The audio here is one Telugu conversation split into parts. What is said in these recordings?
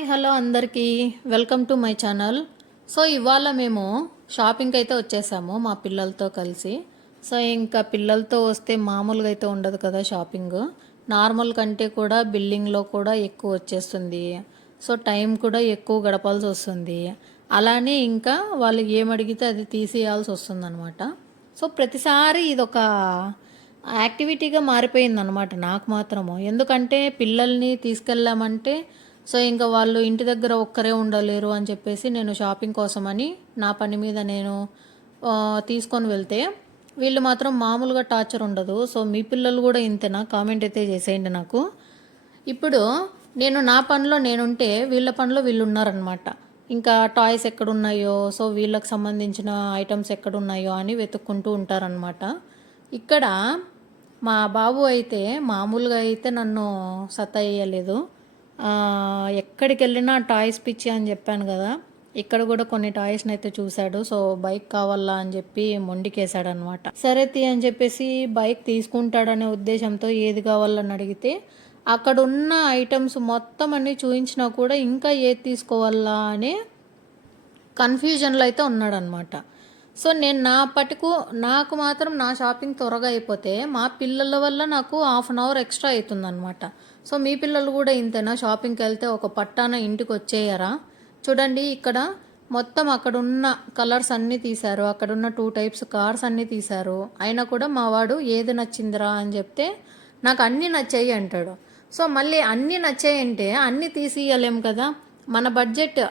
హాయ్ హలో అందరికీ welcome to my channel. So ఇవాళ మేము షాపింగ్కి అయితే వచ్చేసాము మా పిల్లలతో కలిసి. సో ఇంకా పిల్లలతో వస్తే మామూలుగా అయితే ఉండదు కదా షాపింగ్. నార్మల్ కంటే కూడా బిల్లింగ్లో కూడా ఎక్కువ వచ్చేస్తుంది. సో టైం కూడా ఎక్కువ గడపాల్సి వస్తుంది. అలానే ఇంకా వాళ్ళు ఏమడిగితే అది తీసేయాల్సి వస్తుంది అనమాట. సో ప్రతిసారి ఇదొక యాక్టివిటీగా మారిపోయిందనమాట నాకు మాత్రము. ఎందుకంటే పిల్లల్ని తీసుకెళ్ళామంటే సో ఇంకా వాళ్ళు ఇంటి దగ్గర ఒక్కరే ఉండలేరు అని చెప్పేసి నేను షాపింగ్ కోసమని నా పని మీద నేను తీసుకొని వెళ్తే వీళ్ళు మాత్రం మామూలుగా టార్చర్ ఉండదు. సో మీ పిల్లలు కూడా ఇంతేనా? కామెంట్ అయితే చేసేయండి నాకు. ఇప్పుడు నేను నా పనిలో నేనుంటే వీళ్ళ పనిలో వీళ్ళు ఉన్నారనమాట. ఇంకా టాయ్స్ ఎక్కడున్నాయో, సో వీళ్ళకి సంబంధించిన ఐటమ్స్ ఎక్కడున్నాయో అని వెతుక్కుంటూ ఉంటారనమాట. ఇక్కడ మా బాబు అయితే మామూలుగా అయితే నన్ను సతాయియలేదు. ఎక్కడికి వెళ్ళినా టాయ్స్ పిచ్చి అని చెప్పాను కదా, ఇక్కడ కూడా కొన్ని టాయ్స్ని అయితే చూశాడు. సో బైక్ కావాలా అని చెప్పి మొండికేశాడనమాట. సరే తీ అని చెప్పేసి బైక్ తీసుకుంటాడనే ఉద్దేశంతో ఏది కావాలని అడిగితే అక్కడ ఉన్న ఐటమ్స్ మొత్తం అన్నీ చూపించినా కూడా ఇంకా ఏది తీసుకోవాలా అనే కన్ఫ్యూజన్లో అయితే ఉన్నాడనమాట. సో నేను నాకు మాత్రం నా షాపింగ్ త్వరగా అయిపోతే మా పిల్లల వల్ల నాకు హాఫ్ అన్ అవర్ ఎక్స్ట్రా అవుతుందన్నమాట. సో మీ పిల్లలు కూడా ఇంతేనా? షాపింగ్కి వెళ్తే ఒక పట్టాన ఇంటికి వచ్చేయరా? చూడండి ఇక్కడ మొత్తం అక్కడున్న కలర్స్ అన్నీ తీశారు, అక్కడున్న 2 టైప్స్ కార్స్ అన్నీ తీశారు. అయినా కూడా మా వాడు ఏది నచ్చిందిరా అని చెప్తే నాకు అన్నీ నచ్చాయి అంటాడు. సో మళ్ళీ అన్నీ నచ్చాయంటే అన్నీ తీసియలేం కదా. మన బడ్జెట్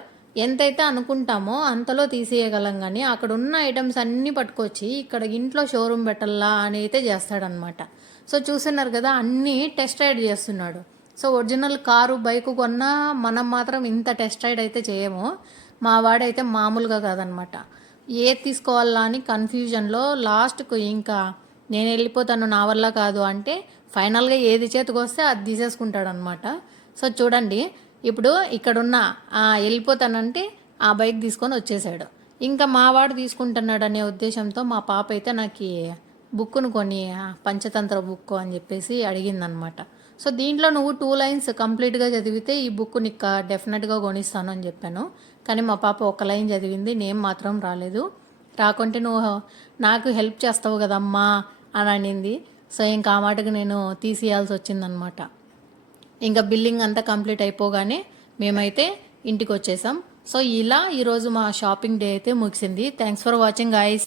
ఎంతైతే అనుకుంటామో అంతలో తీసేయగలం, కానీ అక్కడ ఉన్న ఐటమ్స్ అన్నీ పట్టుకొచ్చి ఇక్కడ ఇంట్లో షోరూమ్ పెట్టాలా అని అయితే చేస్తాడనమాట. సో చూస్తున్నారు కదా, అన్నీ టెస్ట్ రైడ్ చేస్తున్నాడు. సో ఒరిజినల్ కారు బైకు కొన్నా మనం మాత్రం ఇంత టెస్ట్ రైడ్ అయితే చేయము. మా వాడైతే మామూలుగా కాదనమాట. ఏది తీసుకోవాలా అని కన్ఫ్యూజన్లో లాస్ట్కు ఇంకా నేను వెళ్ళిపోతాను నా వల్ల కాదు అంటే ఫైనల్గా ఏది చేతికి వస్తే అది తీసేసుకుంటాడనమాట. సో చూడండి, ఇప్పుడు ఇక్కడున్న వెళ్ళిపోతానంటే ఆ బైక్ తీసుకొని వచ్చేసాడు. ఇంకా మా వాడు తీసుకుంటున్నాడు అనే ఉద్దేశంతో మా పాప అయితే నాకు బుక్కును కొని పంచతంత్ర బుక్ అని చెప్పేసి అడిగిందనమాట. సో దీంట్లో నువ్వు 2 లైన్స్ కంప్లీట్గా చదివితే ఈ బుక్ నీకు డెఫినెట్గా కొనిస్తాను అని చెప్పాను. కానీ మా పాప 1 లైన్ చదివింది, నేమ్ మాత్రం రాలేదు. రాకుంటే నువ్వు నాకు హెల్ప్ చేస్తావు కదమ్మా అని అనింది. సో ఇంకా ఆ మాటకు నేను తీసేయాల్సి వచ్చిందనమాట. ఇంకా బిల్లింగ్ అంతా కంప్లీట్ అయిపోగానే మేమైతే ఇంటికి వచ్చేసాం. సో ఇలా ఈరోజు మా షాపింగ్ డే అయితే ముగిసింది. Thanks for watching guys.